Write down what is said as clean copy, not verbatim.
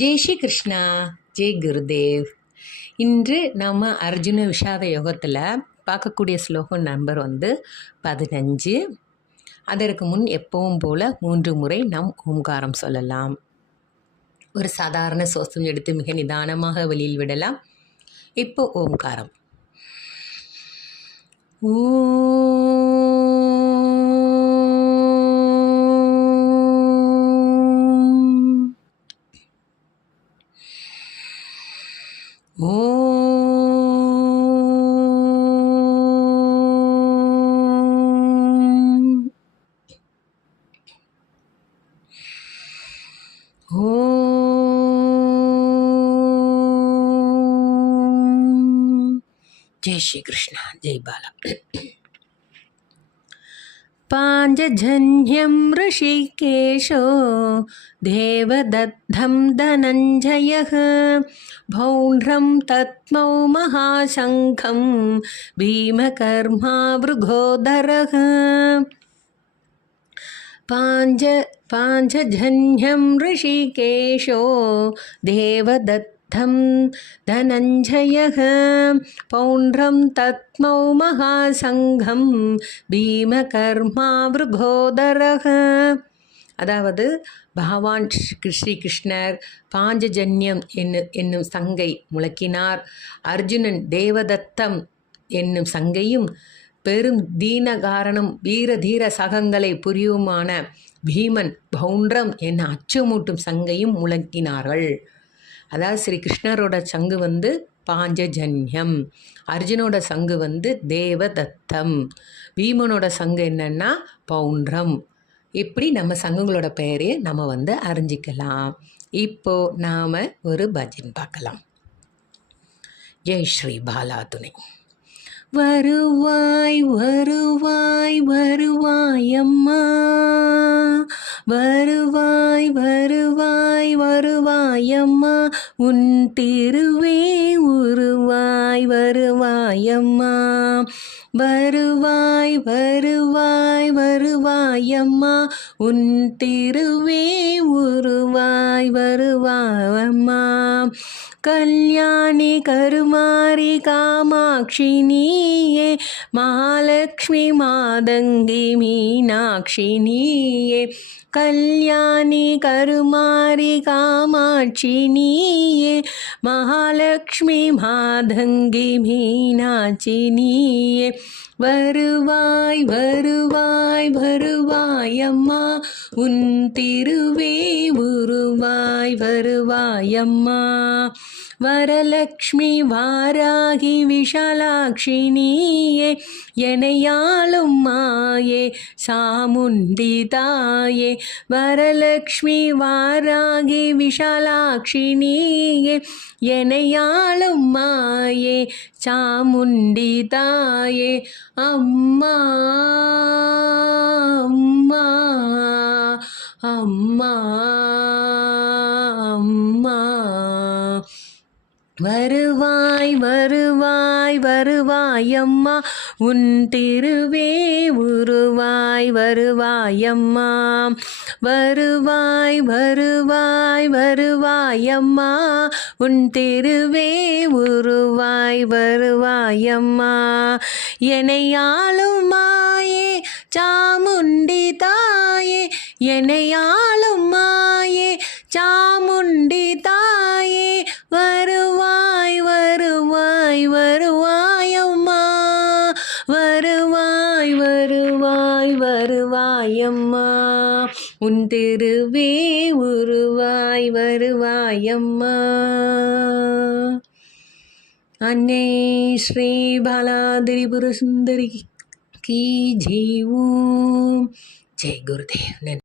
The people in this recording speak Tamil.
ஜெய் ஸ்ரீ கிருஷ்ணா, ஜெய் குருதேவ். இன்று நாம் அர்ஜுன விஷாத யோகத்தில் பார்க்கக்கூடிய ஸ்லோகம் நம்பர் 15. அதற்கு முன் எப்பவும் போல் 3 முறை நாம் ஓம்காரம் சொல்லலாம். ஒரு சாதாரண சுவாசம் எடுத்து மிக நிதானமாக வெளியில் விடலாம். இப்போ ஓம்காரம். जय श्री कृष्ण, जय बाला. पाञ्चजन्यं ऋषिकेशो देवदत्तं धनञ्जयः भौण्ड्रं तत्मौ महाशङ्खं भीमकर्मा भृगोदरः. पाञ्चजन्यं ऋषिकेशो देवदत्तं धनञ्जयः पौण्ड्रं तत्मौ महासङ्घं பீமகர்மா விருகோதரக. அதாவது பகவான் ஸ்ரீ கிருஷ்ணர் பாஞ்சஜன்யம் என்னும் சங்கை முழக்கினார். அர்ஜுனன் தேவதத்தம் என்னும் சங்கையும் பெரும் தீனகாரணம் வீர தீர சகங்களை புரியுமான பீமன் பௌண்ட்ரம் என அச்சுமூட்டும் சங்கையும் முழக்கினார்கள். அதாவது ஸ்ரீ கிருஷ்ணரோட சங்கு பாஞ்சஜன்யம், அர்ஜுனோட சங்கு தேவதத்தம், பீமனோட சங்கு என்னன்னா பௌண்ட்ரம். இப்படி நம்ம சங்குங்களோட பெயரே நம்ம அறிஞ்சிக்கலாம். இப்போ நாம் ஒரு பஜன் பார்க்கலாம். ஜெய் ஸ்ரீ பாலா துணை. வருவாய் வருவாய் வருவாயம்மா, வருவாய் வருவாய் வருவாயம்மா, உன் திருவே உருவாய் வருவாயம்மா, வருவாய் வருவாய் வருவாயம்மா, உன் திருவே உருவாய் வருவாயம்மா. கல்யாணி கருமாரி காமாட்சி நீயே, மகாலட்சுமி மாதங்கி மீனாட்சி நீயே. கல்யாணி கருமாரி காமாட்சி நீயே, மகாலட்சுமி மாதங்கி மீனாட்சி நீயே. வருவாய் வருவாய் வருவாயம்மா, உன் திருவே உருவாய் வருவாயம்மா. வரலக்ஷ்மி வாராகி விஷாலாட்சி நீயே, எனையாளும் மாயே சாமுண்டி தாயே. வரலக்ஷ்மி வாராகி விஷாலாட்சி நீயே, எனையாளும் மாயே சாமுண்டி தாயே. அம்மா அம்மா அம்மா அம்மா. வருவாய் வருவாய் வருவாயம்மா, உன் திருவே உருவாய் வருவாயம்மா. வருவாய் வருவாய் வருவாயம்மா, உன் திருவே உருவாய் வருவாயம்மா. எனையாளும் மாயே சாமுண்டி தாயே, எனையாளும் மாயே சாமுண்டி தாயே. வருவாய் வருவாய் வருவாயம்மா, வருவாய் வருவாய் வருவாயம்மா, உன் திருவே உருவாய் வருவாயம்மா. அன்னை ஸ்ரீ பாலா திரிபுர சுந்தரி கி ஜெய். ஓம் ஜெய் குருதேவ்.